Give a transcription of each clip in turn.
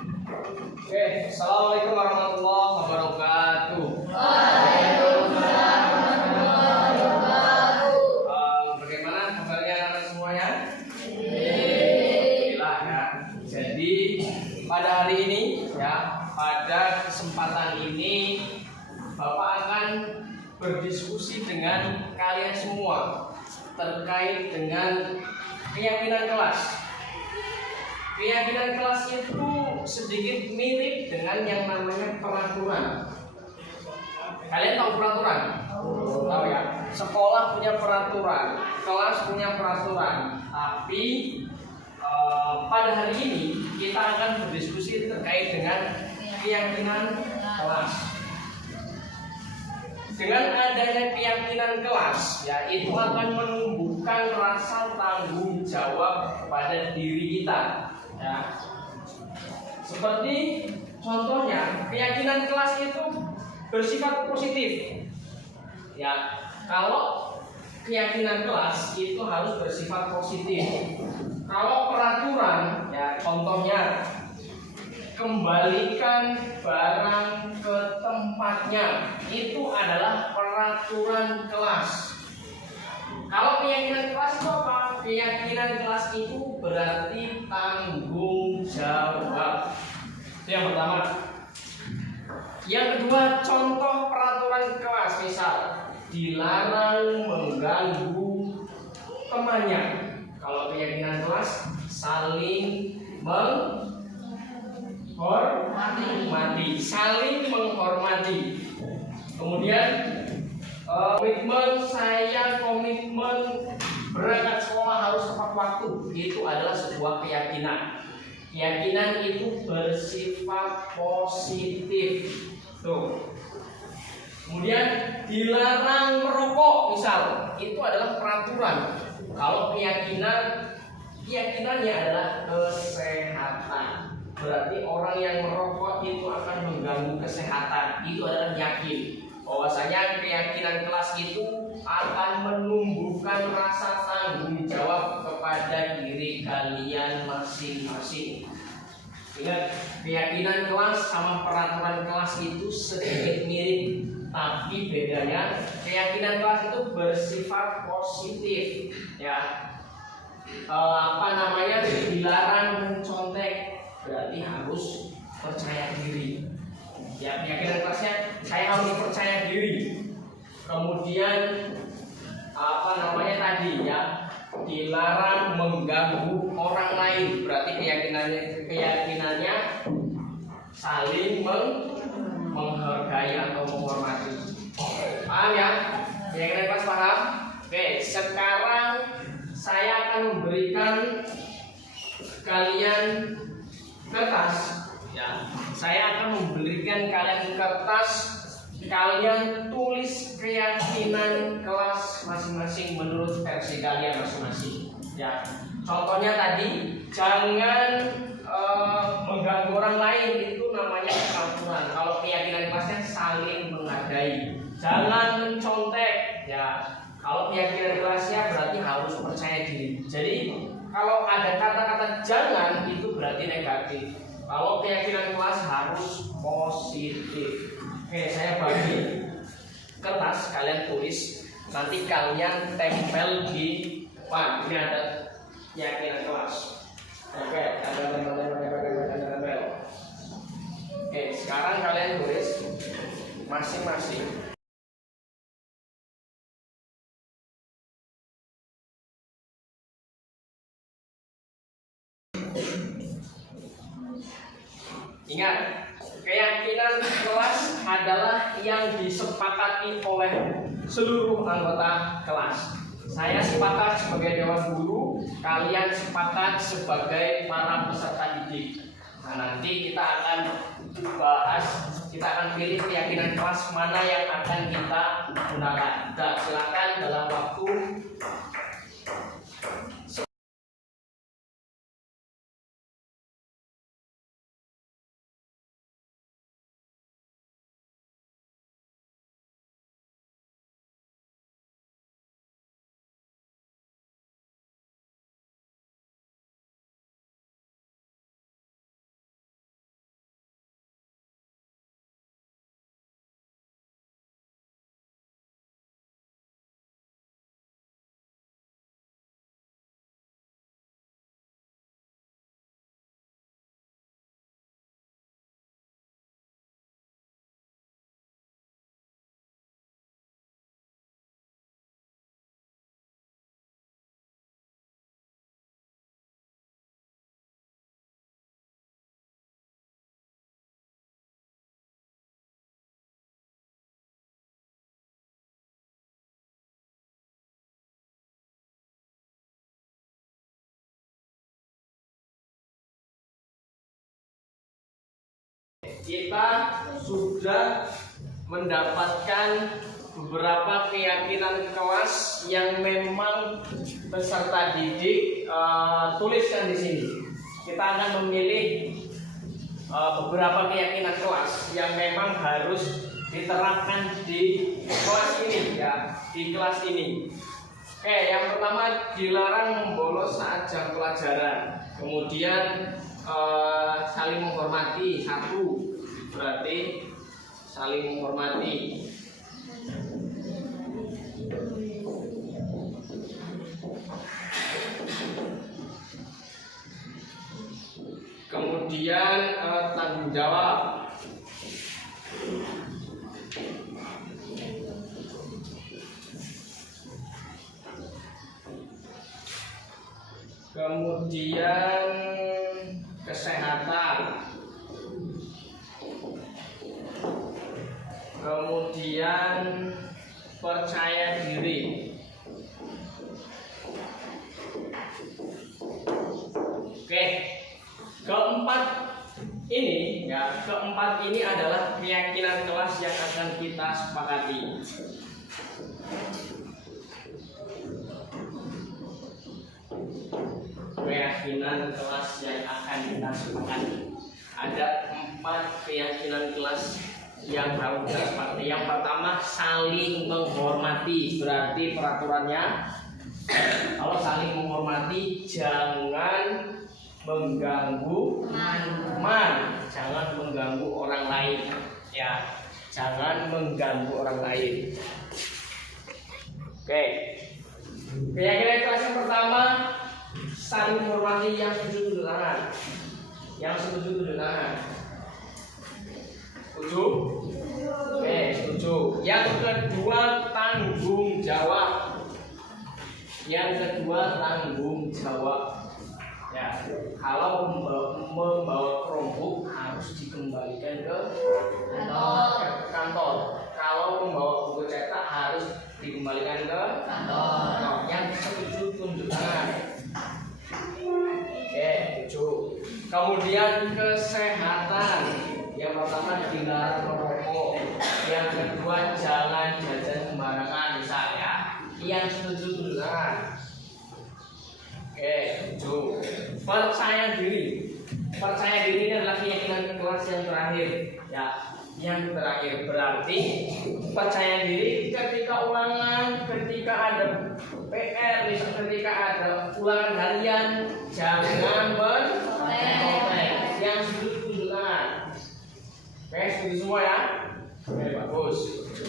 Oke, assalamualaikum warahmatullahi wabarakatuh. Bagaimana kabarnya anak semuanya? Alhamdulillah ya. Jadi pada hari ini ya, pada kesempatan ini Bapak akan berdiskusi dengan kalian semua terkait dengan keyakinan kelas. Keyakinan kelas itu sedikit mirip dengan yang namanya peraturan. Kalian tahu peraturan? Tahu ya? Sekolah punya peraturan, kelas punya peraturan. Tapi pada hari ini kita akan berdiskusi terkait dengan keyakinan kelas. Dengan adanya keyakinan kelas, ya itu akan menumbuhkan rasa tanggung jawab pada diri kita. Ya. Seperti contohnya, keyakinan kelas itu bersifat positif. Ya, kalau keyakinan kelas itu harus bersifat positif. Kalau peraturan, ya contohnya kembalikan barang ke tempatnya, itu adalah peraturan kelas. Kalau keyakinan kelas itu apa? Keyakinan kelas itu berarti tanggung jawab. Itu yang pertama. Yang kedua, contoh peraturan kelas, misal dilarang mengganggu temannya. Kalau keyakinan kelas, saling menghormati, saling menghormati. Kemudian komitmen berangkat sekolah harus tepat waktu, itu adalah sebuah keyakinan. Keyakinan itu bersifat positif. Tuh. Kemudian dilarang merokok, misal, itu adalah peraturan. Kalau keyakinannya adalah kesehatan. Berarti orang yang merokok itu akan mengganggu kesehatan. Itu adalah yakin. Bahwasanya keyakinan kelas itu akan menumbuhkan rasa tanggung jawab kepada diri kalian masing-masing. Ingat, keyakinan kelas sama peraturan kelas itu sedikit mirip, tapi bedanya keyakinan kelas itu bersifat positif. Ya, dilarang mencontek, berarti harus percaya diri. Ya, keyakinan kelasnya saya harus percaya diri. Kemudian dilarang mengganggu orang lain, berarti keyakinannya saling menghargai atau menghormati. Paham ya? Keyakinan kelas paham? Oke, sekarang saya akan memberikan kalian kertas. Ya, saya akan memberikan kalian kertas. Kalian tulis keyakinan kelas masing-masing menurut versi kalian masing-masing. Ya, contohnya tadi jangan mengganggu orang lain, itu namanya peraturan. Kalau keyakinan kelasnya saling menghargai. Jangan mencontek. Ya, kalau keyakinan kelasnya berarti harus percaya diri. Jadi kalau ada kata-kata jangan itu berarti negatif. Kalau keyakinan kelas harus positif. Oke, saya bagi kertas, kalian tulis, nanti kalian tempel di depan. Ini ada keyakinan kelas. Oke, tempel. Oke, sekarang kalian tulis masing-masing. Ingat, keyakinan kelas adalah yang disepakati oleh seluruh anggota kelas. Saya sepakat sebagai dewan guru, kalian sepakat sebagai para peserta didik. Nah, nanti kita akan pilih keyakinan kelas mana yang akan kita gunakan. Nah, silakan dalam waktu kita sudah mendapatkan beberapa keyakinan kelas yang memang peserta didik tuliskan di sini. Kita akan memilih beberapa keyakinan kelas yang memang harus diterapkan di kelas ini, ya, di kelas ini. Oke, yang pertama, dilarang membolos saat jam pelajaran. Kemudian saling menghormati, satu, berarti saling menghormati. Kemudian tanggung jawab. Kemudian kesehatan. Kemudian percaya diri. Oke, keempat ini adalah keyakinan kelas yang akan kita sepakati. Keyakinan kelas yang akan kita sepakati. Ada 4 keyakinan kelas yang harus kita sepakati. Yang pertama, saling menghormati. Berarti peraturannya, kalau saling menghormati, jangan mengganggu jangan mengganggu orang lain, ya, jangan mengganggu orang lain. Oke, keyakinan kelas yang pertama, saling menghormati. Yang setuju tunjuk tangan. Yang setuju tunjuk tangan. Setuju? Oke, setuju. Yang kedua, tanggung jawab. Yang kedua, tanggung jawab. Ya, kalau membawa Chromebook harus dikembalikan ke kantor. Kalau membawa buku cetak harus dikembalikan ke kantor. Yang setuju tunjuk tangan. Oke, setuju. Kemudian kesehatan. Yang pertama, dilarang merokok. Yang kedua, jangan jajan sembarangan, misalnya. Yang setuju tunjuk tangan. Oke, setuju. Percaya diri. Percaya diri adalah keyakinan kelas yang terakhir, ya. Yang terakhir berarti percaya diri ketika ulangan, ketika ada PR, ketika ada ulangan harian, jangan menoleh. Yang setuju tunjuk tangan. Oke, setuju semua ya. Oke, bagus.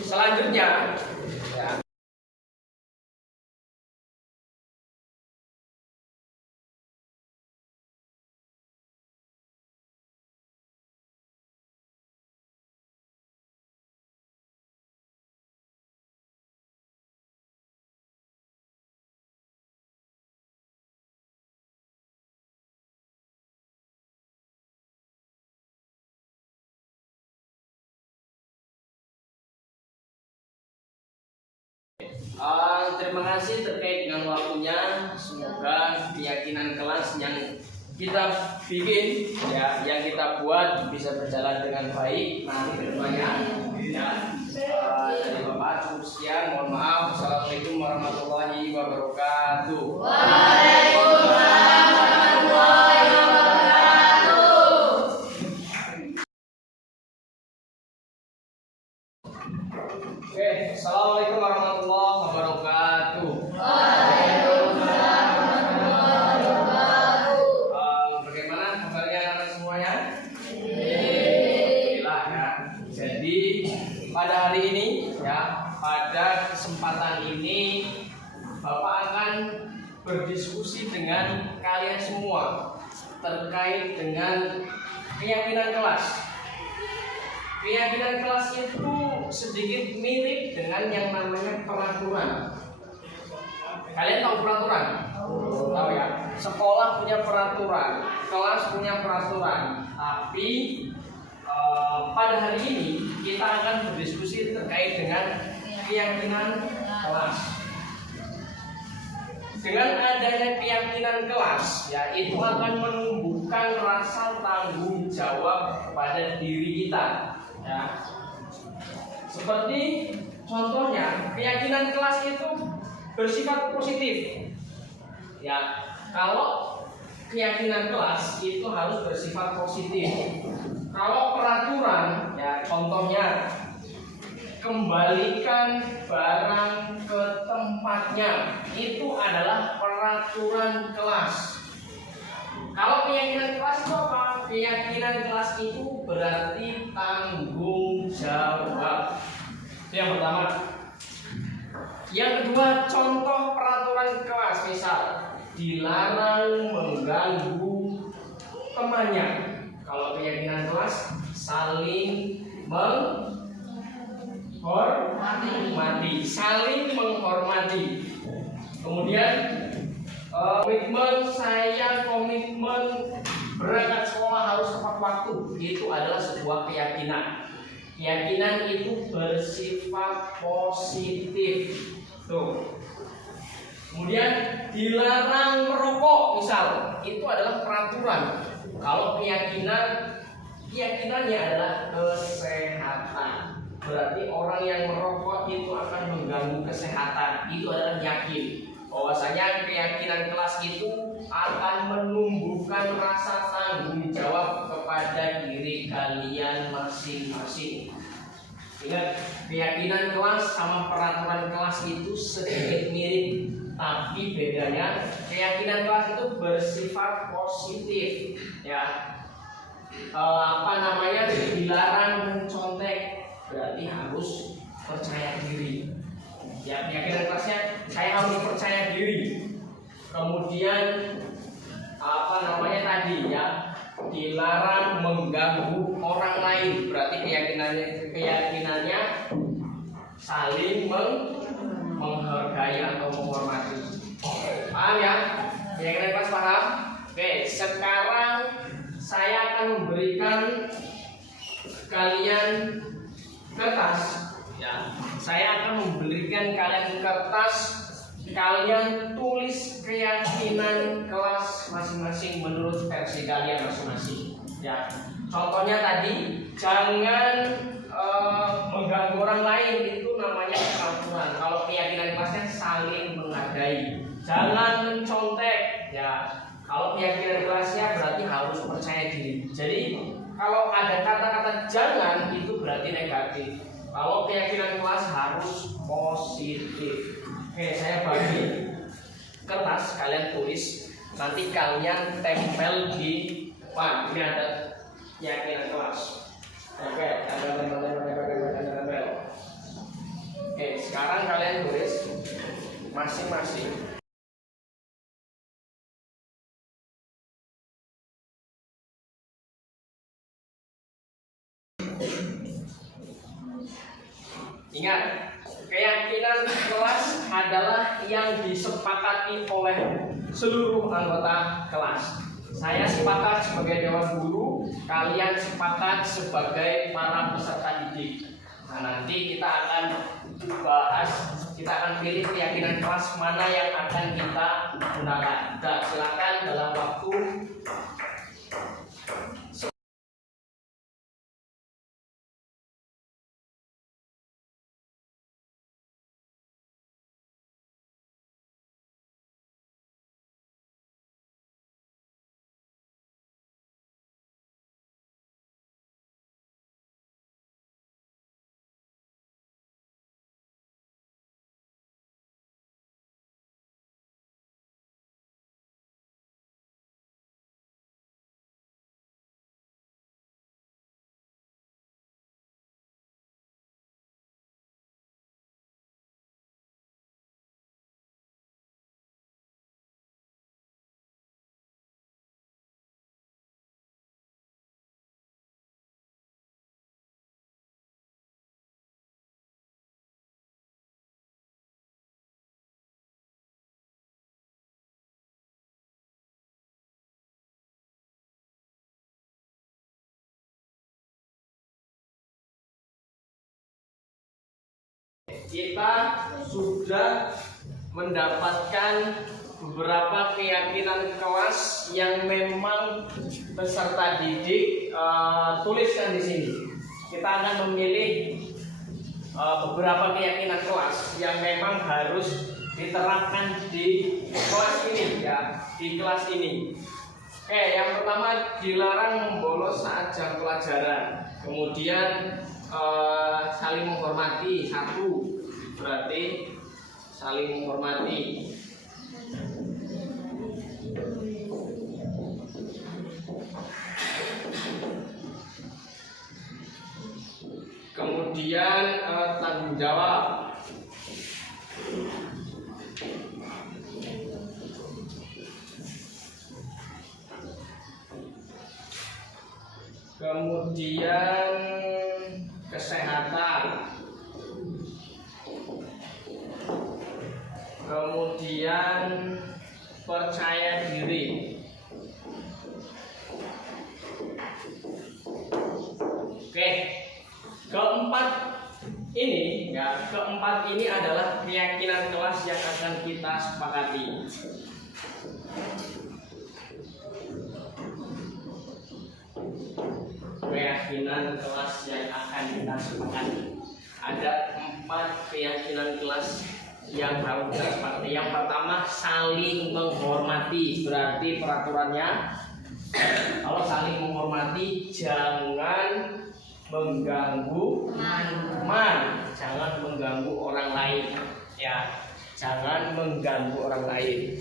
Selanjutnya, ya. Terima kasih terkait dengan waktunya. Semoga keyakinan kelas yang kita bikin, ya, yang kita buat bisa berjalan dengan baik nanti ke depannya. Ya. Dari Bapak cukup sekian. Mohon maaf. Assalamualaikum warahmatullahi wabarakatuh. Waalaikumsalam warahmatullahi wabarakatuh. Oke, assalamualaikum warahmatullahi wabarakatuh. Waalaikumsalam warahmatullahi wabarakatuh. Bagaimana kabarnya anak semuanya? Alhamdulillah, ya. Jadi pada hari ini, ya, pada kesempatan ini Bapak akan berdiskusi dengan kalian semua terkait dengan keyakinan kelas. Keyakinan kelas itu sedikit mirip dengan yang namanya peraturan. Kalian tahu peraturan? Tahu ya? Sekolah punya peraturan, kelas punya peraturan. Tapi pada hari ini kita akan berdiskusi terkait dengan keyakinan kelas. Dengan adanya keyakinan kelas, ya itu akan menumbuhkan rasa tanggung jawab kepada diri kita. Ya. Seperti contohnya, keyakinan kelas itu bersifat positif. Ya, kalau keyakinan kelas itu harus bersifat positif. Kalau peraturan, ya contohnya kembalikan barang ke tempatnya, itu adalah peraturan kelas. Kalau keyakinan kelas itu apa? Keyakinan kelas itu berarti tanggung jawab. Itu yang pertama. Yang kedua, contoh peraturan kelas, misal dilarang mengganggu temannya. Kalau keyakinan kelas, saling menghormati, saling menghormati. Kemudian komitmen berangkat sekolah harus tepat waktu. Itu adalah sebuah keyakinan. Keyakinan itu bersifat positif. Tuh. Kemudian dilarang merokok, misal, itu adalah peraturan. Kalau keyakinannya adalah kesehatan. Berarti orang yang merokok itu akan mengganggu kesehatan. Itu adalah yakin. Bahwasanya keyakinan kelas itu akan menumbuhkan rasa tanggung jawab kepada diri kalian masing-masing. Ingat, keyakinan kelas sama peraturan kelas itu sedikit mirip, tapi bedanya keyakinan kelas itu bersifat positif. Ya, dilarang mencontek, berarti harus percaya diri. Ya, keyakinan kelasnya saya harus percaya diri. Kemudian dilarang mengganggu orang lain, berarti keyakinannya saling menghargai atau menghormati. Paham ya? Keyakinan kelas paham? Oke, sekarang saya akan memberikan kalian kertas. Ya, saya akan memberikan kalian kertas. Kalian tulis keyakinan kelas masing-masing menurut versi kalian masing-masing. Ya, contohnya tadi, jangan mengganggu orang lain, itu namanya peraturan. Kalau keyakinan kelasnya saling menghargai. Jangan mencontek. Ya, kalau keyakinan kelasnya berarti harus percaya diri. Jadi kalau ada kata-kata jangan, itu berarti negatif. Kalau keyakinan kelas harus positif. Oke, saya bagi kertas, kalian tulis, nanti kalian tempel di depan. Ini ada keyakinan kelas. Oke, tempel. Oke, sekarang kalian tulis masing-masing. Ingat, keyakinan kelas adalah yang disepakati oleh seluruh anggota kelas. Saya sepakat sebagai dewan guru, kalian sepakat sebagai para peserta didik. Nah, nanti kita akan bahas, kita akan pilih keyakinan kelas mana yang akan kita gunakan. Nah, silakan dalam waktu kita sudah mendapatkan beberapa keyakinan kelas yang memang peserta didik tuliskan di sini. Kita akan memilih beberapa keyakinan kelas yang memang harus diterapkan di kelas ini ya, di kelas ini. Oke, yang pertama dilarang membolos saat jam pelajaran. Kemudian saling menghormati, satu berarti saling menghormati. Kemudian tanggung jawab. Kemudian kesehatan. Kemudian percaya diri. Oke, keempat ini adalah keyakinan kelas yang akan kita sepakati. Keyakinan kelas yang akan kita sepakati. Ada 4 keyakinan kelas yang harus kita sepakati. Yang pertama, saling menghormati. Berarti peraturannya, kalau saling menghormati jangan mengganggu jangan mengganggu orang lain ya, jangan mengganggu orang lain.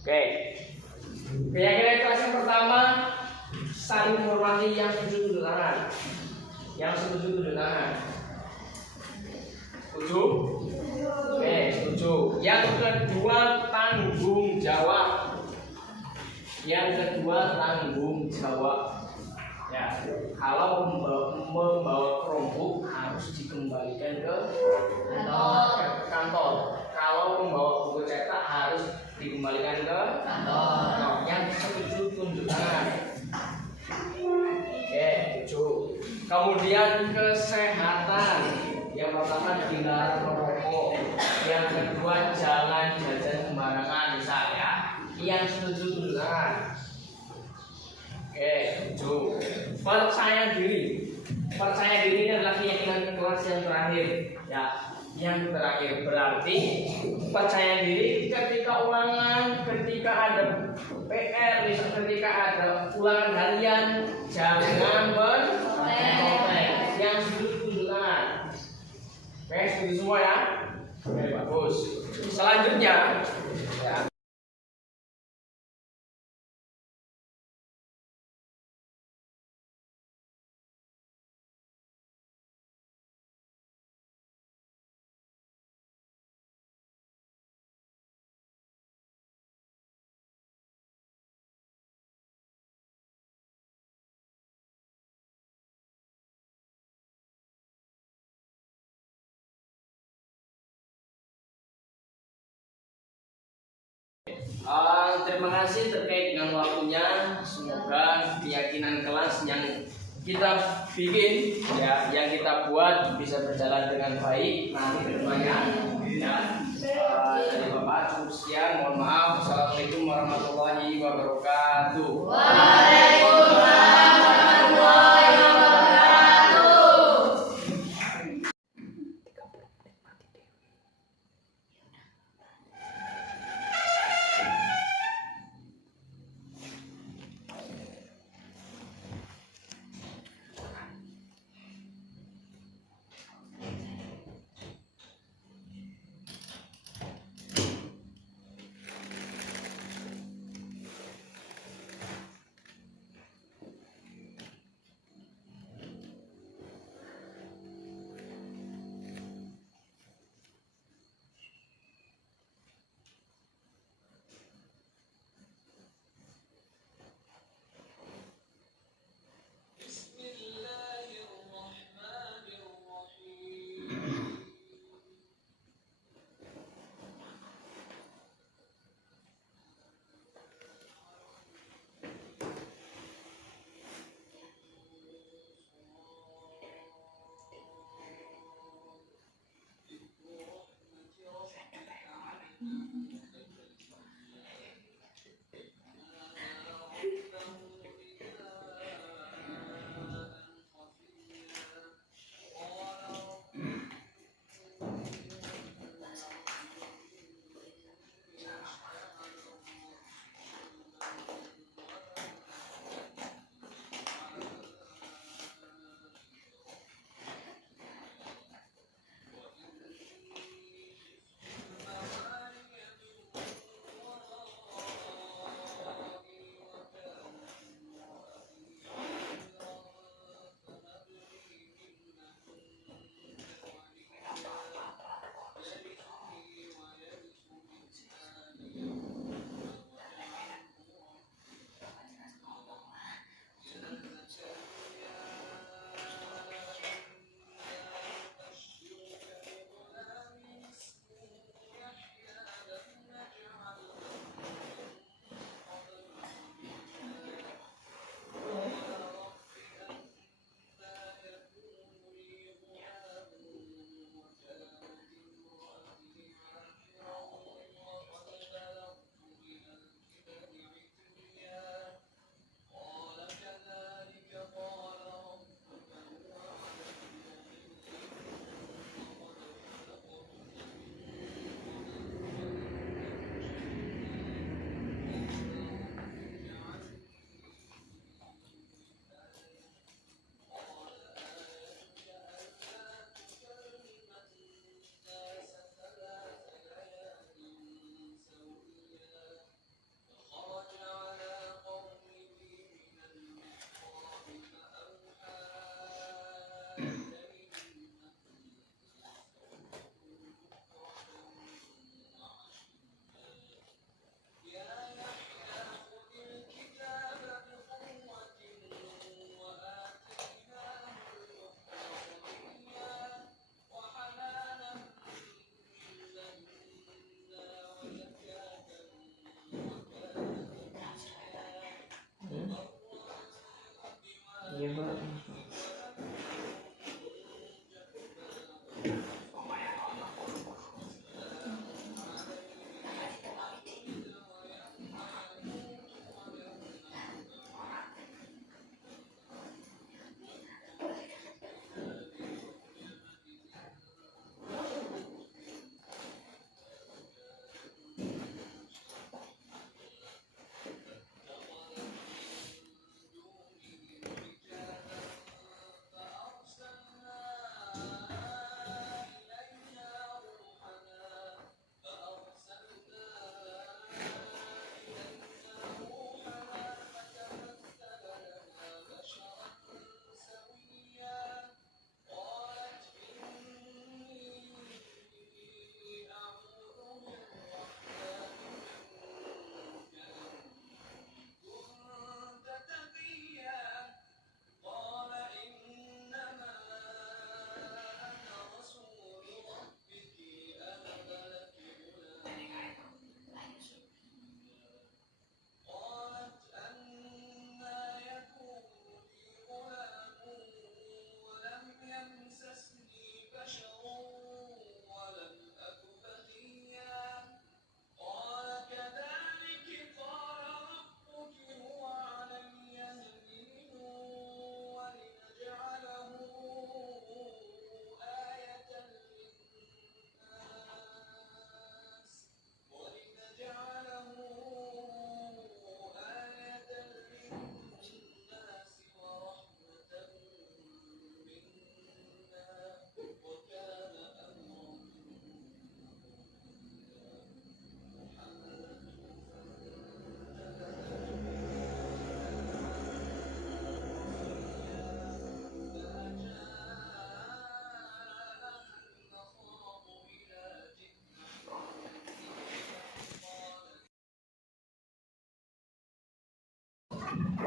Oke, keyakinan kelas yang pertama, saling menghormati. Yang setuju tunduk tangan. Yang setuju tunduk tangan. Setuju? Oke, setuju. Yang kedua, tanggung jawab. Yang kedua, tanggung jawab. Ya, kalau membawa kerompok harus dikembalikan ke kantor. Kalau membawa buku cetak harus dikembalikan ke kantor. Yang setuju tunduk tangan. Oke, setuju. Kemudian kesehatan. Yang pertama dilarang merokok. Yang kedua jangan jajan sembarangan, misalnya. Yang setuju tunduk tangan. Oke, setuju. Percaya diri. Percaya diri ini adalah keyakinan kelas yang terakhir. Ya, yang terakhir berarti percaya diri ketika ulangan, ketika ada PR, ketika ada ulangan harian, jangan berkontek. Yang setuju tunduk tangan. Oke, setuju semua ya? Oke, bagus. Selanjutnya ya. Terima kasih terkait dengan waktunya. Semoga keyakinan kelas yang kita bikin ya, yang kita buat bisa berjalan dengan baik nanti kedepannya. Dari Bapak cukup sekian. Mohon maaf. Assalamualaikum warahmatullahi wabarakatuh. Waalaikumsalam warahmatullahi wabarakatuh.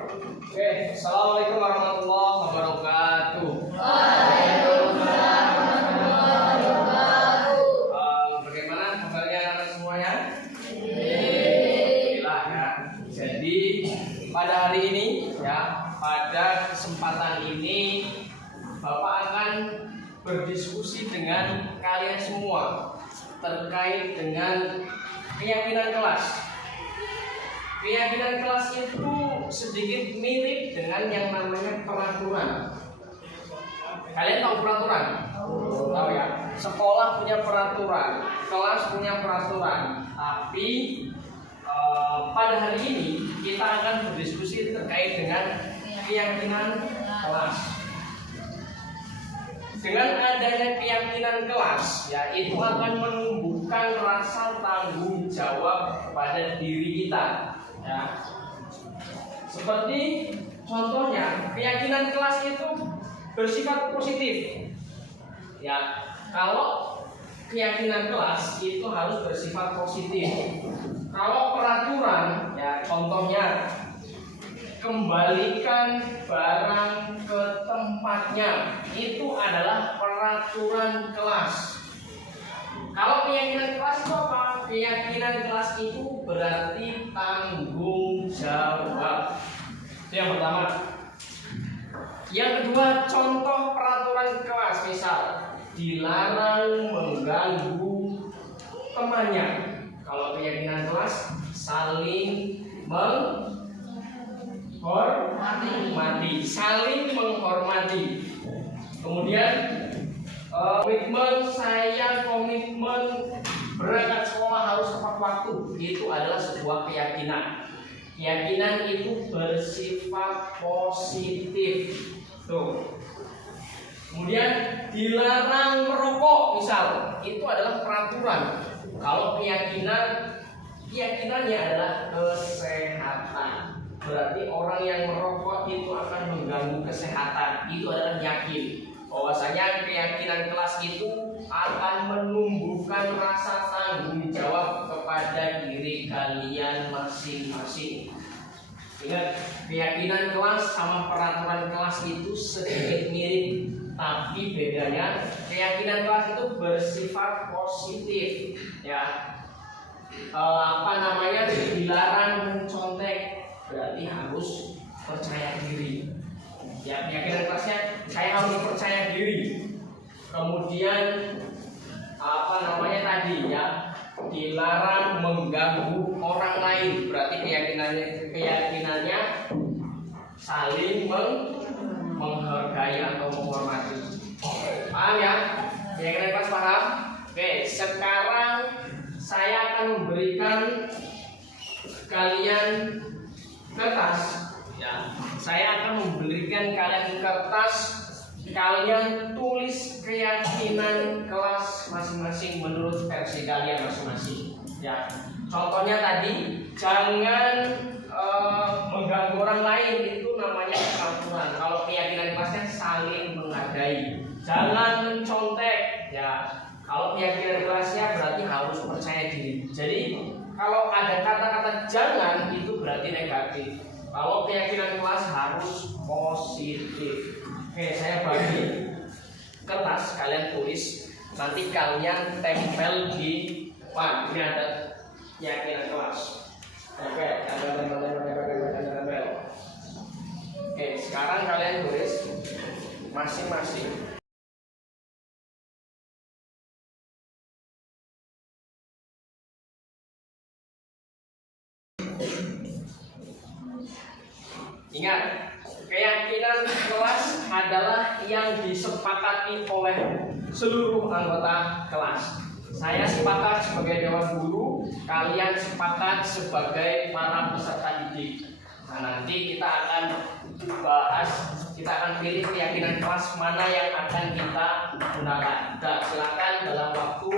Oke, assalamualaikum warahmatullahi wabarakatuh. Bagaimana kabarnya anak semuanya? Alhamdulillah ya. Jadi pada hari ini ya, pada kesempatan ini Bapak akan berdiskusi dengan kalian semua terkait dengan keyakinan kelas. Keyakinan kelas itu sedikit mirip dengan yang namanya peraturan. Kalian tahu peraturan? Tahu ya? Sekolah punya peraturan, kelas punya peraturan. Tapi pada hari ini kita akan berdiskusi terkait dengan keyakinan kelas. Dengan adanya keyakinan kelas, ya itu akan menumbuhkan rasa tanggung jawab kepada diri kita. Ya. Seperti contohnya, keyakinan kelas itu bersifat positif. Ya, kalau keyakinan kelas itu harus bersifat positif. Kalau peraturan, ya contohnya kembalikan barang ke tempatnya, itu adalah peraturan kelas. Kalau keyakinan kelas itu apa? Keyakinan kelas itu berarti tanggung jawab. Itu yang pertama. Yang kedua, contoh peraturan kelas, misal dilarang mengganggu temannya. Kalau keyakinan kelas, saling menghormati, saling menghormati. Kemudian komitmen berangkat sekolah harus tepat waktu, itu adalah sebuah keyakinan. Keyakinan itu bersifat positif. Tuh. Kemudian dilarang merokok, misal, itu adalah peraturan. Kalau keyakinannya adalah kesehatan. Berarti orang yang merokok itu akan mengganggu kesehatan. Itu adalah yakin. Bahwasanya keyakinan kelas itu akan menumbuhkan rasa tanggung jawab kepada diri kalian masing-masing. Ingat, keyakinan kelas sama peraturan kelas itu sedikit mirip, tapi bedanya keyakinan kelas itu bersifat positif. Ya, dilarang mencontek, berarti harus percaya diri. Ya, keyakinan kelasnya saya harus percaya diri. Kemudian dilarang mengganggu orang lain, berarti keyakinannya saling menghargai atau menghormati. Paham ya? Keyakinan kelas paham? Oke, sekarang saya akan memberikan kalian kertas. Ya, saya akan memberikan kalian kertas. Kalian tulis keyakinan kelas masing-masing menurut versi kalian masing-masing. Ya, contohnya tadi, jangan mengganggu orang lain, itu namanya peraturan. Kalau keyakinan kelasnya saling menghargai. Jangan mencontek. Ya, kalau keyakinan kelasnya berarti harus percaya diri. Jadi kalau ada kata-kata jangan, itu berarti negatif. Kalau keyakinan kelas harus positif. Oke, saya bagi kertas, kalian tulis, nanti kalian tempel di depan. Ini ada keyakinan kelas. Oke, tempel. Oke, sekarang kalian tulis masing-masing. Ingat, keyakinan kelas adalah yang disepakati oleh seluruh anggota kelas. Saya sepakat sebagai dewan guru, kalian sepakat sebagai para peserta didik. Nah, nanti kita akan pilih keyakinan kelas mana yang akan kita gunakan. Nah, silakan dalam waktu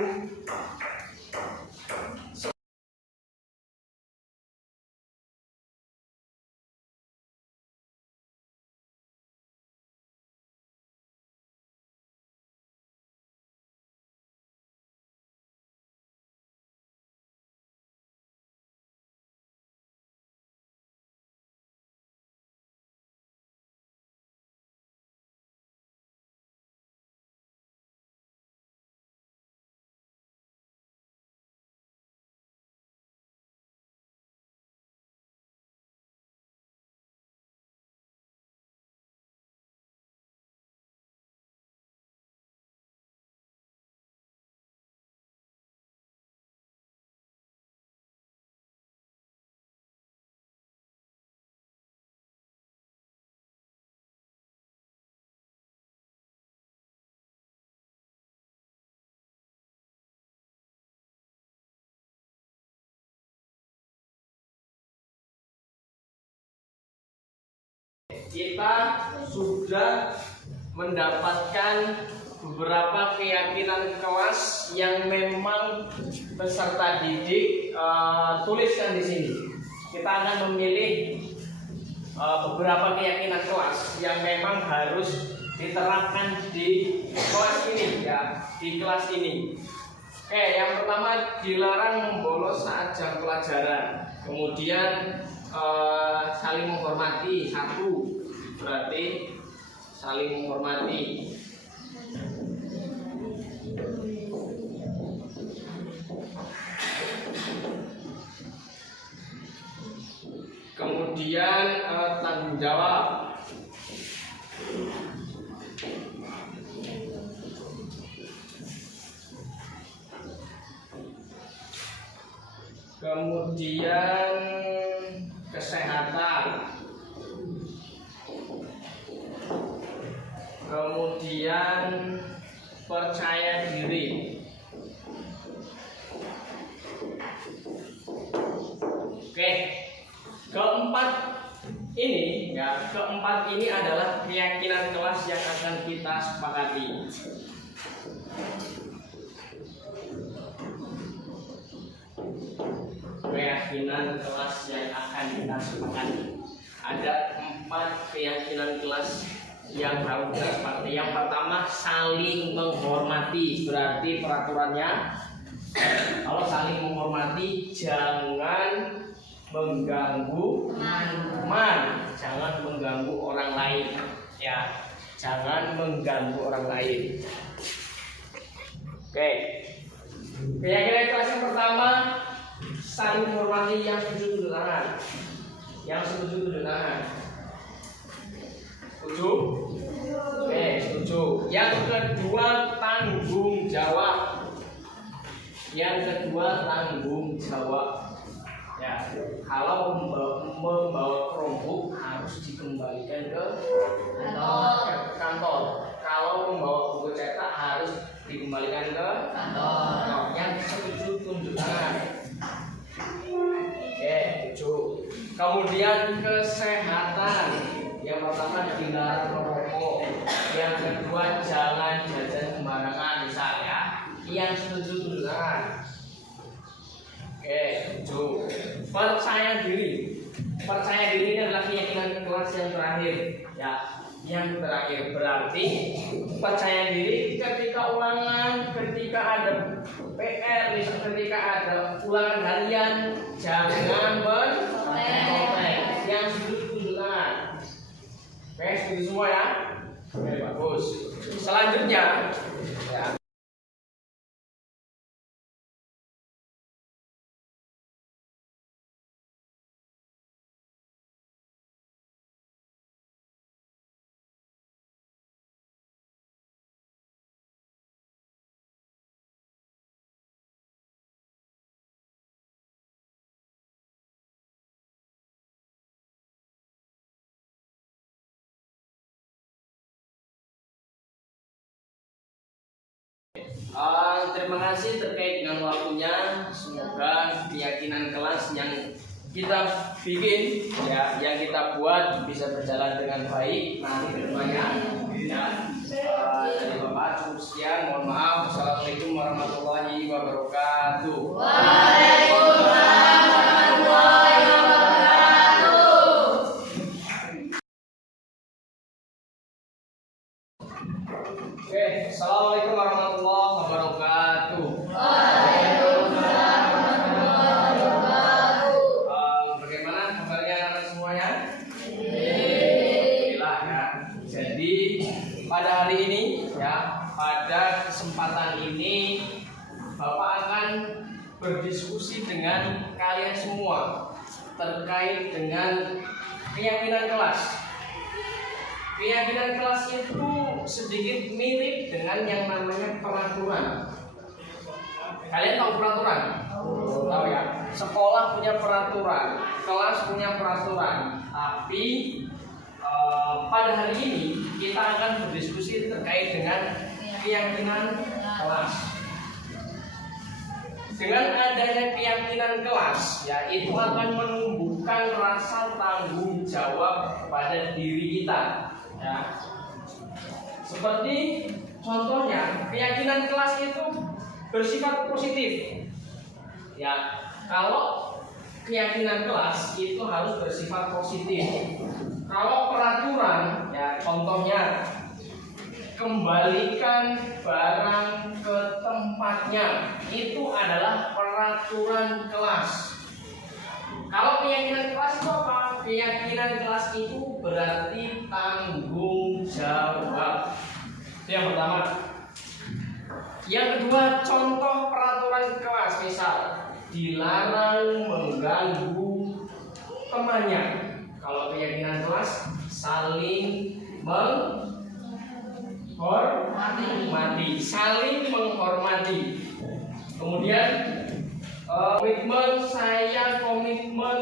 kita sudah mendapatkan beberapa keyakinan kelas yang memang peserta didik tuliskan di sini. Kita akan memilih beberapa keyakinan kelas yang memang harus diterapkan di kelas ini, ya, di kelas ini. Oke, yang pertama dilarang membolos saat jam pelajaran. Kemudian saling menghormati, satu, berarti saling menghormati. Kemudian tanggung jawab. Kemudian kesehatan. Kemudian percaya diri. Oke, keempat ini adalah keyakinan kelas yang akan kita sepakati. Keyakinan kelas yang akan kita sepakati. Ada 4 keyakinan kelas yang harus kita sepakati. Yang pertama, saling menghormati. Berarti peraturannya, kalau saling menghormati, jangan mengganggu teman, jangan mengganggu orang lain, ya, jangan mengganggu orang lain. Oke, keyakinan kelas yang pertama, saling menghormati. Yang setuju tunjuk tangan. Yang setuju tunjuk tangan. Setuju? Oke, setuju. Yang kedua, tanggung jawab. Yang kedua, tanggung jawab. Ya, kalau membawa Chromebook harus dikembalikan ke kantor. Kalau membawa buku cetak harus dikembalikan ke kantor. Yang setuju tunjuk tangan. Oke, setuju. Kemudian kesehatan. Yang pertama dilarang merokok. Yang kedua jangan jajan sembarangan, misalnya. Yang setuju tunjuk tangan. Oke, setuju. Percaya diri. Percaya diri ini adalah keyakinan kelas yang terakhir, ya. Yang terakhir berarti percaya diri ketika ulangan, ketika ada PR, ketika ada ulangan harian, jangan berkomplain. Yang setuju tunjuk tangan. Oke, setuju semua ya. Oke, bagus. Selanjutnya, ya. Terima kasih terkait dengan waktunya. Semoga keyakinan kelas yang kita bikin, ya, yang kita buat bisa berjalan dengan baik nanti ke depannya. Ya, dari Bapak cukup sekian. Mohon maaf. Assalamualaikum warahmatullahi wabarakatuh. Waalaikumsalam warahmatullahi wabarakatuh. Oke, assalamualaikum warahmatullahi wabarakatuh. Bagaimana kabarnya anak semuanya? Alhamdulillah, ya. Jadi pada hari ini, ya, pada kesempatan ini Bapak akan berdiskusi dengan kalian semua terkait dengan keyakinan kelas. Keyakinan kelas itu sedikit mirip dengan yang namanya peraturan. Kalian tahu peraturan? Tahu ya? Sekolah punya peraturan, kelas punya peraturan. Tapi pada hari ini kita akan berdiskusi terkait dengan keyakinan kelas. Dengan adanya keyakinan kelas, ya itu akan menumbuhkan rasa tanggung jawab kepada diri kita. Ya. Seperti contohnya, keyakinan kelas itu bersifat positif. Ya, kalau keyakinan kelas itu harus bersifat positif. Kalau peraturan, ya contohnya kembalikan barang ke tempatnya, itu adalah peraturan kelas. Kalau keyakinan kelas itu apa? Keyakinan kelas itu berarti tanggung jawab. Itu yang pertama. Yang kedua, contoh peraturan kelas, misal dilarang mengganggu temannya. Kalau keyakinan kelas, saling menghormati, saling menghormati. Kemudian komitmen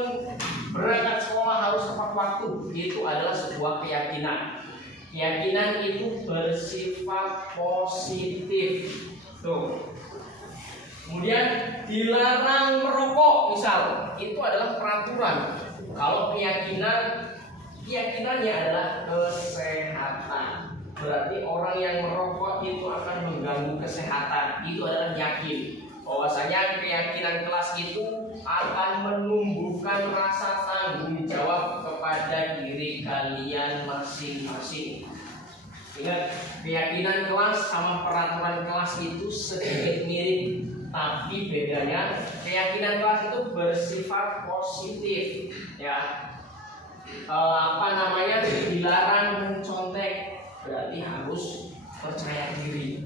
berangkat sekolah harus tepat waktu, itu adalah sebuah keyakinan. Keyakinan itu bersifat positif. Tuh. Kemudian dilarang merokok, misal, itu adalah peraturan. Kalau keyakinannya adalah kesehatan. Berarti orang yang merokok itu akan mengganggu kesehatan. Itu adalah yakin. Bahwasanya keyakinan kelas itu akan menumbuhkan rasa tanggung jawab kepada diri kalian masing-masing. Ingat, keyakinan kelas sama peraturan kelas itu sedikit mirip, tapi bedanya keyakinan kelas itu bersifat positif. Ya, dilarang mencontek, berarti harus percaya diri.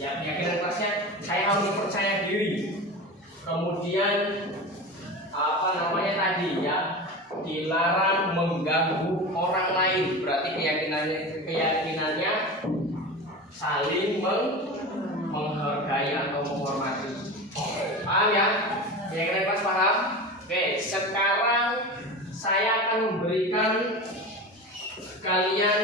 Ya, keyakinan kelasnya saya harus percaya diri. Kemudian dilarang mengganggu orang lain, berarti keyakinannya saling menghargai atau menghormati. Paham ya? Keyakinan kelas paham? Oke, sekarang saya akan memberikan kalian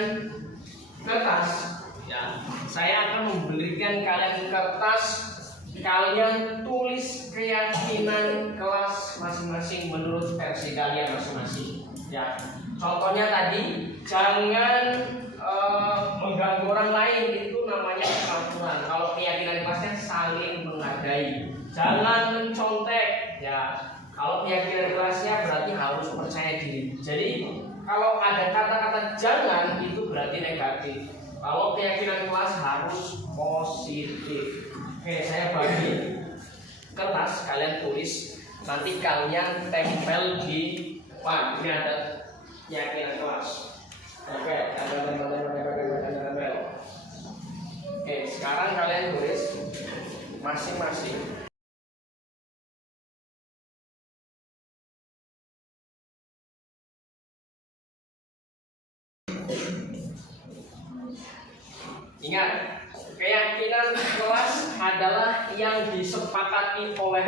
kertas. Ya, saya akan memberikan kalian kertas. Kalian tulis keyakinan kelas masing-masing menurut versi kalian masing-masing. Ya, contohnya tadi, jangan mengganggu orang lain, itu namanya peraturan. Kalau keyakinan kelasnya saling menghargai. Jangan mencontek. Ya, kalau keyakinan kelasnya berarti harus percaya diri. Jadi kalau ada kata-kata jangan, itu berarti negatif. Kalau keyakinan kelas harus positif. Oke, saya bagi kertas, kalian tulis, nanti kalian tempel di depan. Ini ada keyakinan kelas. Oke, tempel. Oke, sekarang kalian tulis masing-masing. Ingat, keyakinan kelas adalah yang disepakati oleh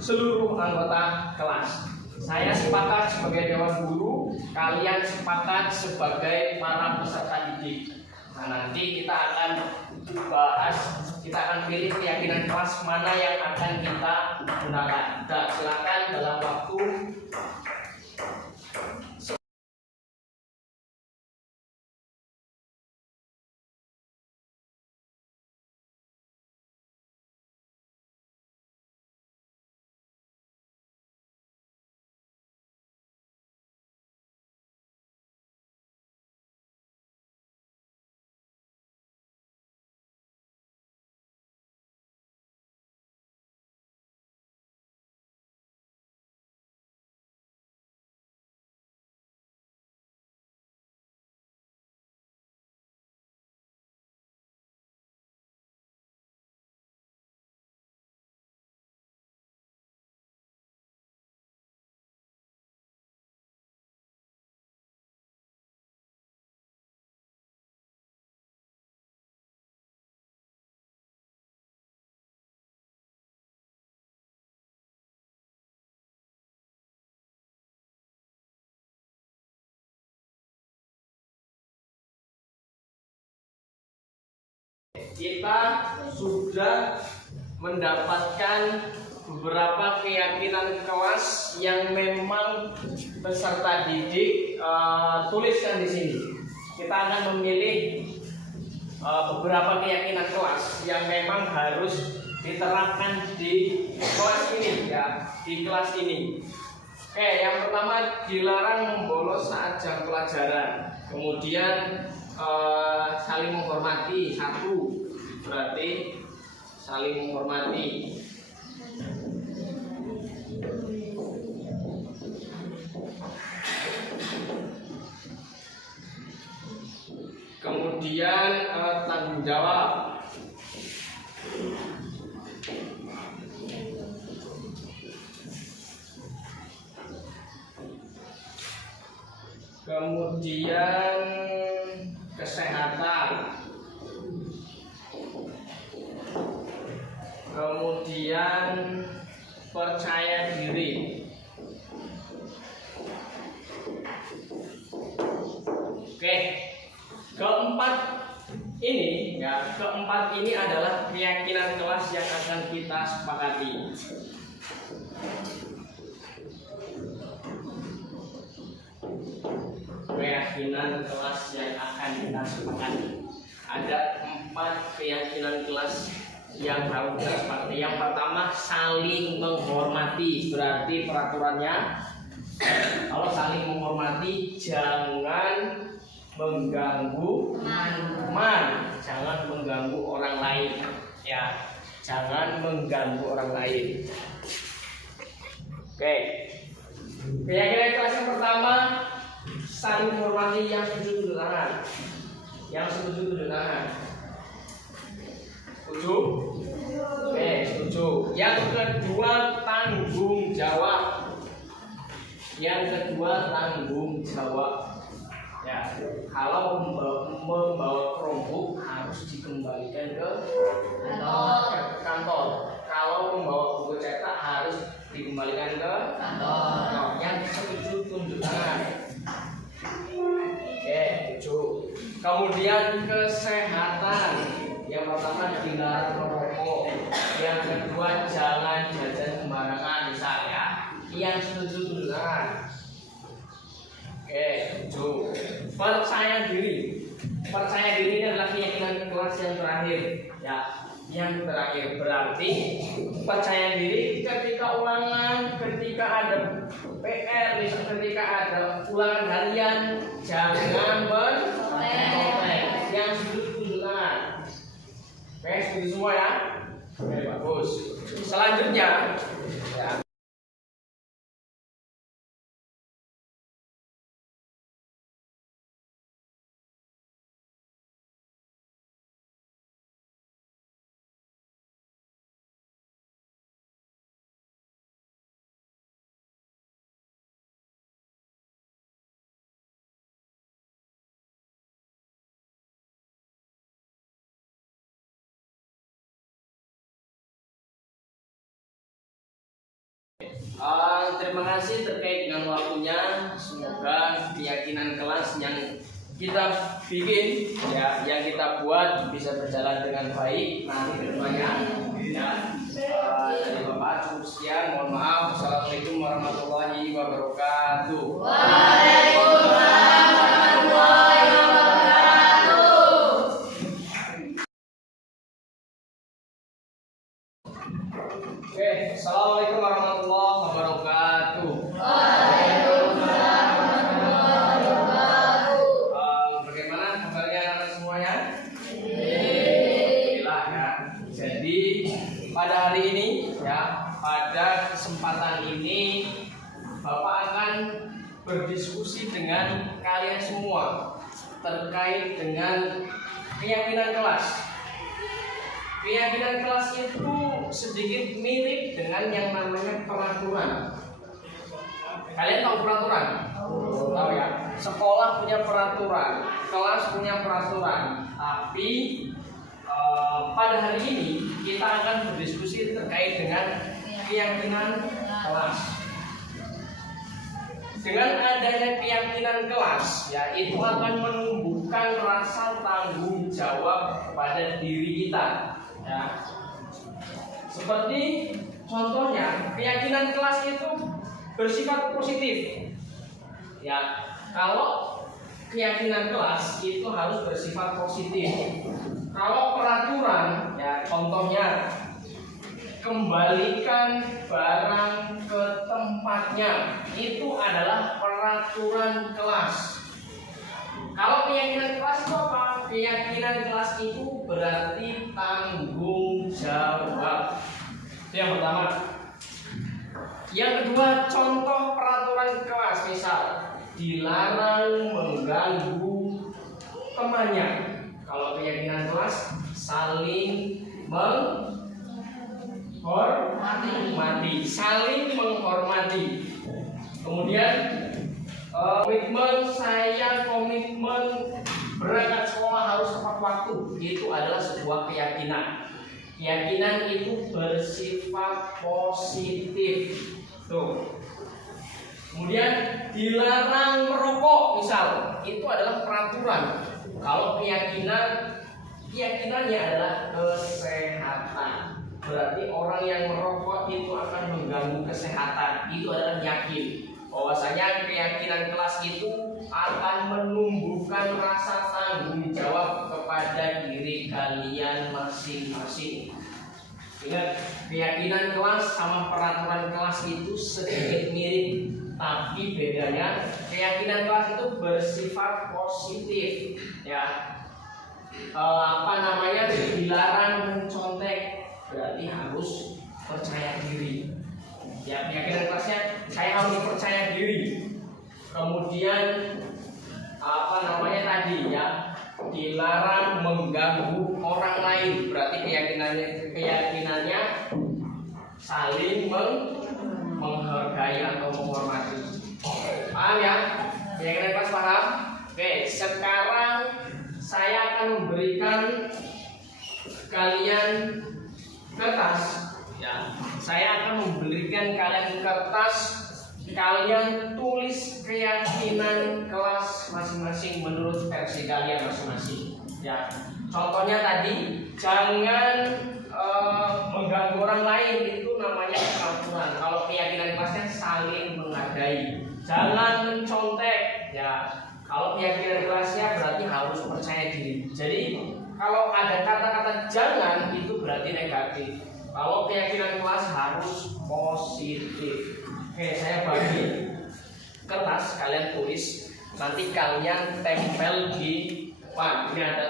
seluruh anggota kelas. Saya sepakat sebagai dewan guru, kalian sepakat sebagai para peserta didik. Nah, nanti kita akan bahas, kita akan pilih keyakinan kelas mana yang akan kita gunakan. Nah, silakan dalam waktu kita sudah mendapatkan beberapa keyakinan kelas yang memang peserta didik tuliskan di sini. Kita akan memilih beberapa keyakinan kelas yang memang harus diterapkan di kelas ini, ya, di kelas ini. Oke, yang pertama dilarang membolos saat jam pelajaran. Kemudian saling menghormati, satu, berarti saling menghormati. Kemudian tanggung jawab. Kemudian kesehatan. Kemudian percaya diri. Oke. Keempat ini adalah keyakinan kelas yang akan kita sepakati. Keyakinan kelas yang akan kita sepakati. Ada 4 keyakinan kelas yang harus kita sepakati. Yang pertama, saling menghormati. Berarti peraturannya, kalau saling menghormati, jangan mengganggu jangan mengganggu orang lain, ya, jangan mengganggu orang lain. Oke, keyakinan kelas yang pertama, saling menghormati. Yang setuju tunjuk tangan. Yang setuju tunjuk tangan. Setuju? Oke, setuju. Yang kedua, tanggung jawab. Yang kedua, tanggung jawab. Ya, kalau membawa Chromebook harus dikembalikan ke kantor. Kalau membawa buku cetak harus dikembalikan ke kantor. Yang setuju tunjuk tangan. Oke, setuju. Kemudian kesehatan. Yang pertama, dilarang merokok. Yang kedua, jangan jajan sembarangan, misalnya. Yang setuju tunjuk tangan. Oke, setuju. Percaya diri. Percaya diri ini adalah keyakinan kelas yang terakhir, ya. Yang terakhir berarti percaya diri ketika ulangan, ketika ada PR, ketika ada ulangan harian, jangan bertopeng. Yang setuju tunjuk tangan. Oke, setuju semua ya? Oke, bagus. Selanjutnya, ya. Terima kasih terkait dengan waktunya. Semoga keyakinan kelas yang kita bikin, ya, yang kita buat bisa berjalan dengan baik nanti kedepannya. Ya. Dari Bapak cukup sekian. Mohon maaf. Wassalamualaikum warahmatullahi wabarakatuh. Waalaikumsalam warahmatullahi wabarakatuh. Oke, assalamualaikum warahmatullahi wabarakatuh. Waalaikumsalam warahmatullahi wabarakatuh. Bagaimana kabarnya anak semuanya? Alhamdulillah, ya. Jadi pada hari ini, ya, pada kesempatan ini Bapak akan berdiskusi dengan kalian semua terkait dengan keyakinan kelas. Keyakinan kelas itu sedikit mirip dengan yang namanya peraturan. Kalian tahu peraturan? Tahu ya? Sekolah punya peraturan, kelas punya peraturan. Tapi pada hari ini kita akan berdiskusi terkait dengan keyakinan kelas. Dengan adanya keyakinan kelas, ya, itu akan menumbuhkan rasa tanggung jawab kepada diri kita. Ya. Seperti contohnya keyakinan kelas itu bersifat positif. Ya, kalau keyakinan kelas itu harus bersifat positif. Kalau peraturan, ya contohnya kembalikan barang ke tempatnya, itu adalah peraturan kelas. Kalau keyakinan kelas itu apa? Keyakinan kelas itu berarti tanggung jawab. Itu yang pertama. Yang kedua, contoh peraturan kelas, misal dilarang mengganggu temannya. Kalau keyakinan kelas, saling menghormati, saling menghormati. Kemudian komitmen berangkat sekolah harus tepat waktu. Itu adalah sebuah keyakinan. Keyakinan itu bersifat positif. Tuh. Kemudian dilarang merokok, misal, itu adalah peraturan. Kalau keyakinannya adalah kesehatan. Berarti orang yang merokok itu akan mengganggu kesehatan. Itu adalah yakin. Bahwasanya keyakinan kelas itu akan menumbuhkan rasa tanggung jawab kepada diri kalian masing-masing. Ingat, keyakinan kelas sama peraturan kelas itu sedikit mirip, tapi bedanya keyakinan kelas itu bersifat positif. Ya, dilarang mencontek, berarti harus percaya diri. Ya, keyakinan kelasnya saya harus percaya diri. Kemudian dilarang mengganggu orang lain, berarti keyakinannya saling menghargai atau menghormati. Paham ya? Keyakinan kelas paham? Oke, sekarang saya akan memberikan kalian kertas. Ya, saya akan memberikan kalian kertas. Kalian tulis keyakinan kelas masing-masing menurut versi kalian masing-masing. Ya, contohnya tadi jangan mengganggu orang lain, itu namanya peraturan. Kalau keyakinan kelasnya saling menghargai. Jangan mencontek. Ya, kalau keyakinan kelasnya berarti harus percaya diri. Jadi kalau ada kata-kata jangan itu berarti negatif. Kalau keyakinan kelas harus positif. Oke, saya bagi kertas, kalian tulis, nanti kalian tempel di depan. Ini ada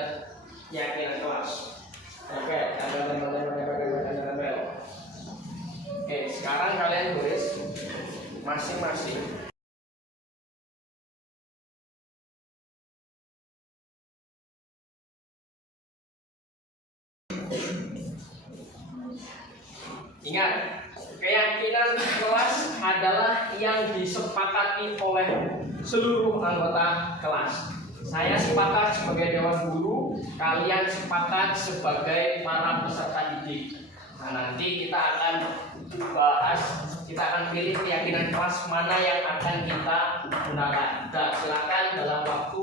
keyakinan kelas. Oke, tempel. Oke, sekarang kalian tulis masing-masing. Ingat, keyakinan kelas adalah yang disepakati oleh seluruh anggota kelas. Saya sepakat sebagai dewan guru, kalian sepakat sebagai para peserta didik. Nah, nanti kita akan bahas, kita akan pilih keyakinan kelas mana yang akan kita gunakan. Nah, silakan dalam waktu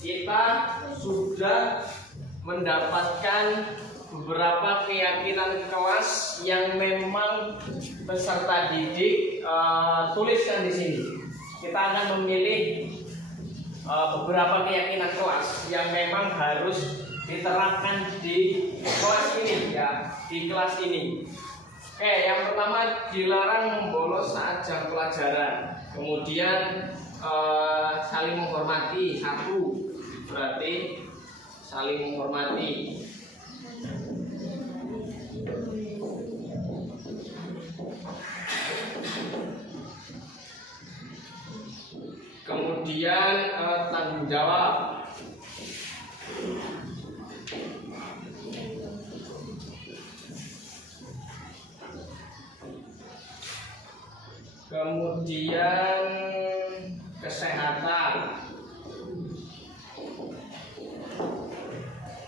kita sudah mendapatkan beberapa keyakinan kelas yang memang peserta didik tuliskan di sini. Kita akan memilih beberapa keyakinan kelas yang memang harus diterapkan di kelas ini ya, di kelas ini. Oke, yang pertama dilarang membolos saat jam pelajaran. Kemudian saling menghormati, satu berarti saling menghormati. Kemudian tanggung jawab. Kemudian kesehatan.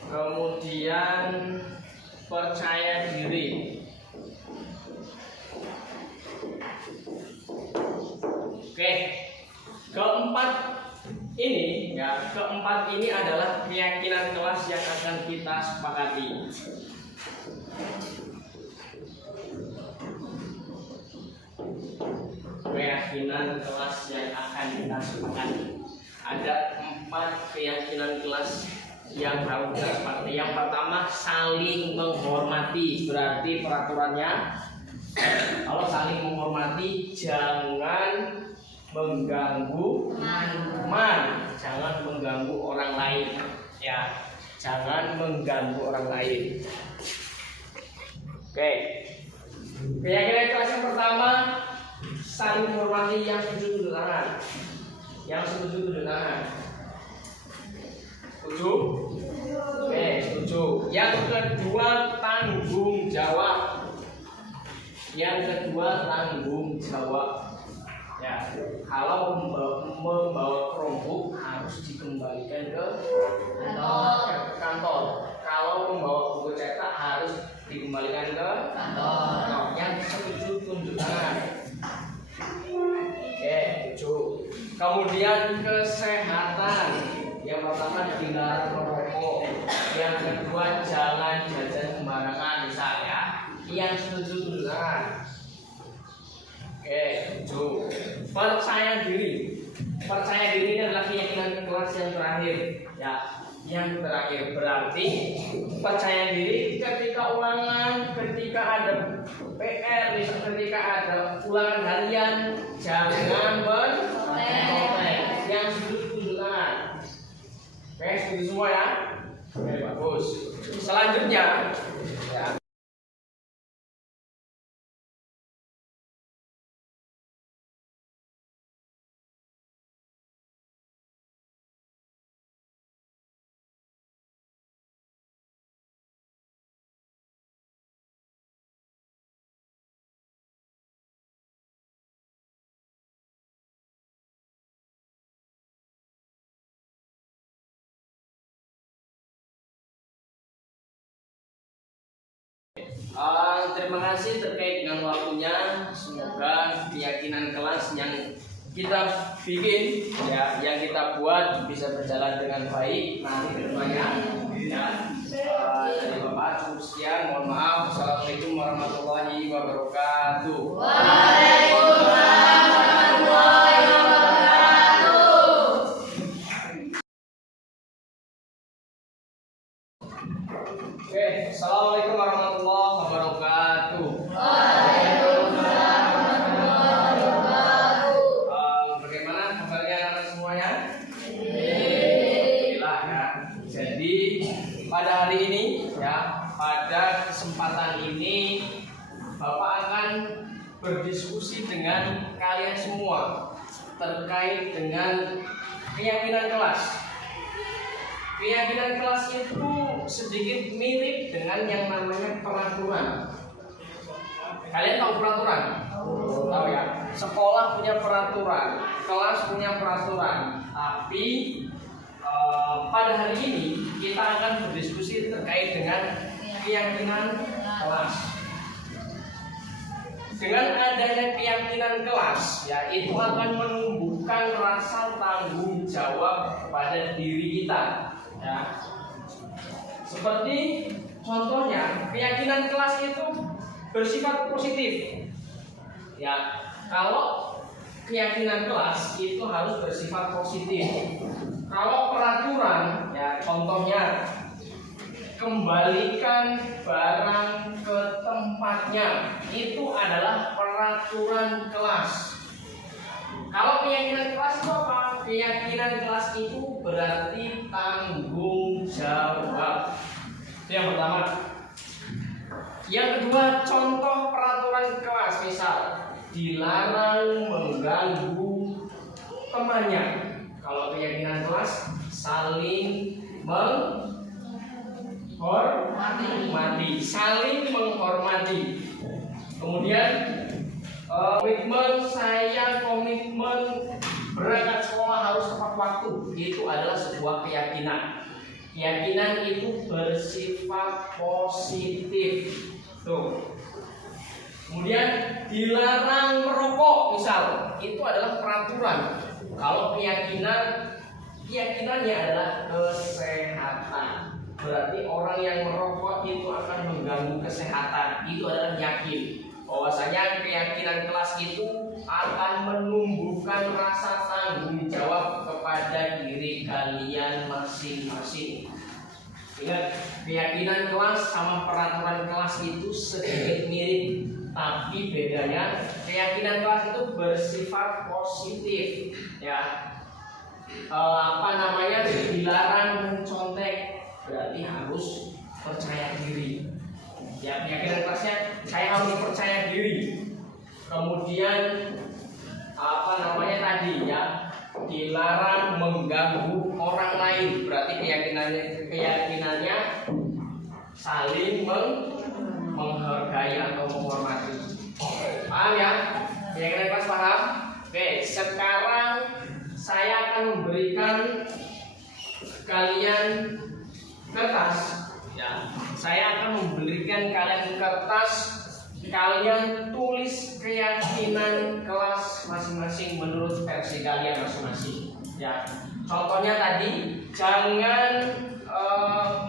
Kemudian percaya diri. Oke. Keempat ini adalah keyakinan kelas yang akan kita sepakati. Keyakinan kelas yang akan kita sepakati. Ada 4 keyakinan kelas yang harus kita sepakati. Yang pertama, saling menghormati. Berarti peraturannya, kalau saling menghormati jangan mengganggu teman, jangan mengganggu orang lain ya, jangan mengganggu orang lain. Oke, keyakinan kelas yang pertama, saling menghormati. Yang setuju tunjuk tangan. Yang setuju tunjuk tangan. Setuju? Oke, setuju. Yang kedua, tanggung jawab. Yang kedua, tanggung jawab. Ya, kalau membawa Chromebook harus dikembalikan ke kantor. Kalau membawa buku cetak harus dikembalikan ke kantor. Yang setuju tunjuk tangan. Oke, setuju. Kemudian kesehatan. Yang pertama dilarang merokok. Yang kedua jangan jajan sembarangan, misal ya. Yang setuju tunjuk tangan. Oke, setuju. Percaya diri. Percaya diri ini adalah keyakinan kelas yang terakhir ya. Yang terakhir berarti percaya diri ketika ulangan, ketika ada PR, ketika ada ulangan harian, jangan berprotek. Yang setuju tunjuk tangan. Oke, setuju semua ya. Oke, bagus. Selanjutnya ya. Terima kasih terkait dengan waktunya. Semoga keyakinan kelas yang kita bikin ya, yang kita buat bisa berjalan dengan baik nanti kedepannya ya. Dari Bapak cukup sekian, mohon maaf. Assalamualaikum warahmatullahi wabarakatuh. Waalaikumsalam warahmatullahi wabarakatuh. Oke, assalamualaikum warahmatullahi wabarakatuh. Waalaikumsalam warahmatullahi wabarakatuh. Bagaimana kabarnya anak semuanya? Alhamdulillah ya. Jadi pada hari ini ya, pada kesempatan ini Bapak akan berdiskusi dengan kalian semua terkait dengan keyakinan kelas. Keyakinan kelas itu sedikit mirip dengan yang namanya peraturan. Kalian tahu peraturan? Tahu ya? Sekolah punya peraturan, kelas punya peraturan. Tapi pada hari ini kita akan berdiskusi terkait dengan keyakinan kelas. Dengan adanya keyakinan kelas, ya itu akan menumbuhkan rasa tanggung jawab pada diri kita. Ya. Seperti contohnya, keyakinan kelas itu bersifat positif. Ya, kalau keyakinan kelas itu harus bersifat positif. Kalau peraturan, ya contohnya kembalikan barang ke tempatnya, itu adalah peraturan kelas. Kalau keyakinan kelas itu apa? Keyakinan kelas itu berarti tanggung jawab. Itu yang pertama. Yang kedua, contoh peraturan kelas, misal dilarang mengganggu temannya. Kalau keyakinan kelas, saling menghormati, saling menghormati. Kemudian komitmen berangkat sekolah harus tepat waktu. Itu adalah sebuah keyakinan. Keyakinan itu bersifat positif. Tuh. Kemudian dilarang merokok, misal, itu adalah peraturan. Kalau keyakinannya adalah kesehatan. Berarti orang yang merokok itu akan mengganggu kesehatan. Itu adalah yakin. Bahwasanya keyakinan kelas itu akan menumbuhkan rasa tanggung jawab kepada diri kalian masing-masing. Ingat, keyakinan kelas sama peraturan kelas itu sedikit mirip, tapi bedanya keyakinan kelas itu bersifat positif. Ya, dilarang mencontek, berarti harus percaya diri. Ya, keyakinan kelasnya saya harus percaya diri. Kemudian dilarang mengganggu orang lain, berarti keyakinannya saling menghargai atau menghormati. Paham ya? Keyakinan kelas paham? Oke, sekarang saya akan memberikan kalian kertas. Ya, saya akan memberikan kalian kertas. Kalian tulis keyakinan kelas masing-masing menurut versi kalian masing-masing. Ya, contohnya tadi, jangan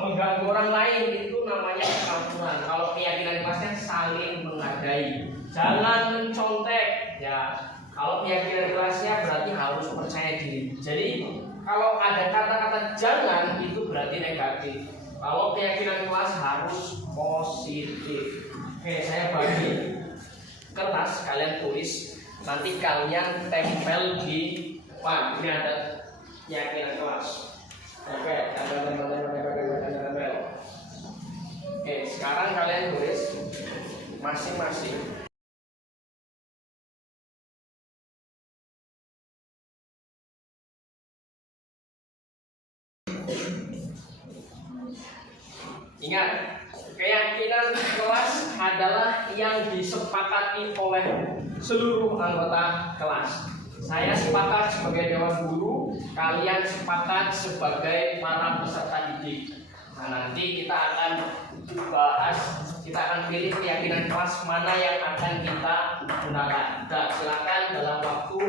mengganggu orang lain, itu namanya peraturan. Kalau keyakinan kelasnya saling menghargai. Jangan mencontek. Ya, kalau keyakinan kelasnya berarti harus percaya diri. Jadi kalau ada kata-kata jangan, itu berarti negatif. Kalau keyakinan kelas harus positif. Oke, saya bagi kertas, kalian tulis, nanti kalian tempel di depan. Ini ada keyakinan kelas. Oke, tempel. Oke, sekarang kalian tulis masing-masing. Ingat, keyakinan kelas adalah yang disepakati oleh seluruh anggota kelas. Saya sepakat sebagai dewan guru, kalian sepakat sebagai para peserta didik. Nah, nanti kita akan bahas, kita akan pilih keyakinan kelas mana yang akan kita gunakan. Nah, silakan dalam waktu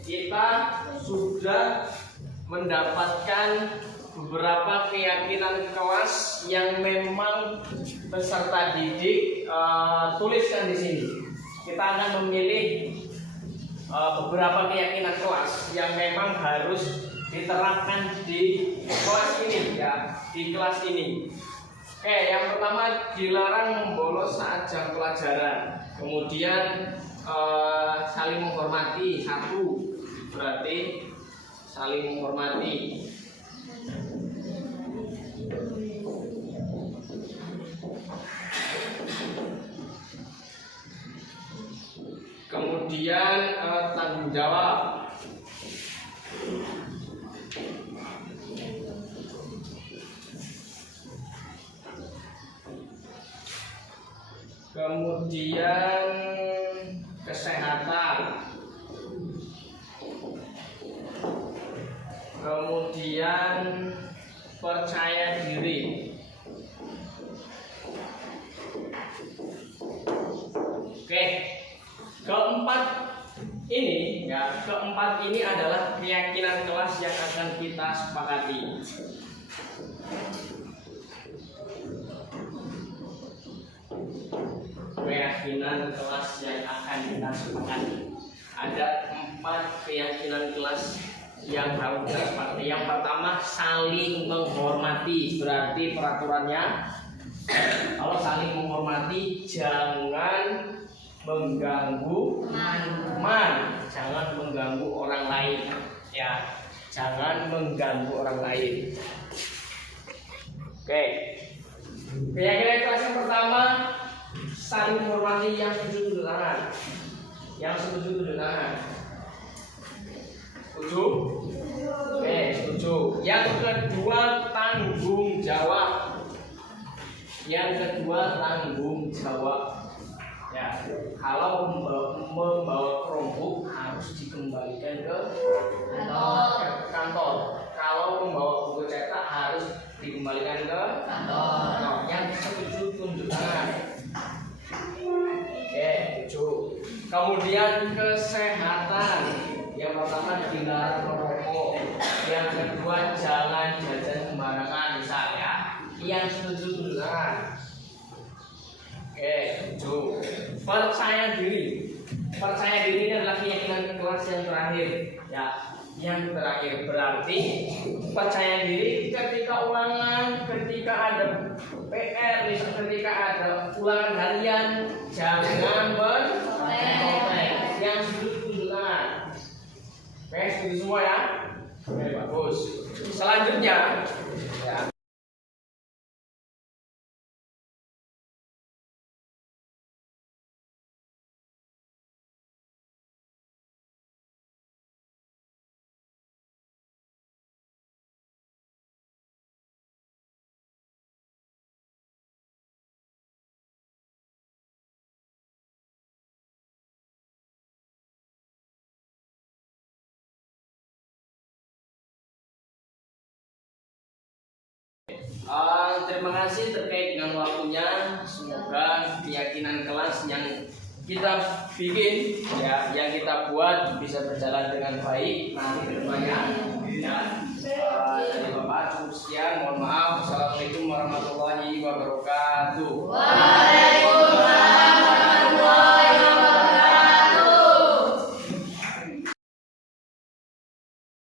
kita sudah mendapatkan beberapa keyakinan kelas yang memang peserta didik tuliskan di sini. Kita akan memilih beberapa keyakinan kelas yang memang harus diterapkan di kelas ini, ya, di kelas ini. Oke, yang pertama dilarang membolos saat jam pelajaran. Kemudian saling menghormati, satu berarti saling menghormati. Kemudian tanggung jawab. Kemudian kesehatan. Kemudian percaya diri. Oke. Keempat ini adalah keyakinan kelas yang akan kita sepakati. Keyakinan kelas yang akan kita sepakati. Ada 4 keyakinan kelas yang harus kita sepakati. Yang pertama, saling menghormati. Berarti peraturannya, kalau saling menghormati jangan mengganggu jangan mengganggu orang lain, ya, jangan mengganggu orang lain. Oke, keyakinan kelas yang pertama, saling menghormati. Yang setuju tunjuk tangan. Yang setuju tunjuk tangan. Setuju? Oke, setuju. Yang kedua, tanggung jawab. Yang kedua, tanggung jawab. Ya, kalau membawa Chromebook harus dikembalikan ke kantor. Kalau membawa buku cetak harus dikembalikan ke kantor. Yang setuju tunjuk tangan. Oke, setuju. Kemudian kesehatan. Yang pertama, dilarang merokok. Yang kedua, jangan jajan sembarangan, misalnya. Yang setuju tunjuk tangan. Oke, setuju. Percaya diri. Percaya diri ini adalah keyakinan kelas yang terakhir. Ya, yang terakhir berarti percaya diri ketika ulangan, ketika ada PR, ketika ada ulangan harian, jangan berprotek. Yang setuju tunjuk tangan. Oke, setuju semua ya? Oke, bagus. Selanjutnya, ya. Terima kasih terkait dengan waktunya. Semoga keyakinan kelas yang kita bikin, ya, yang kita buat bisa berjalan dengan baik nanti ke depannya.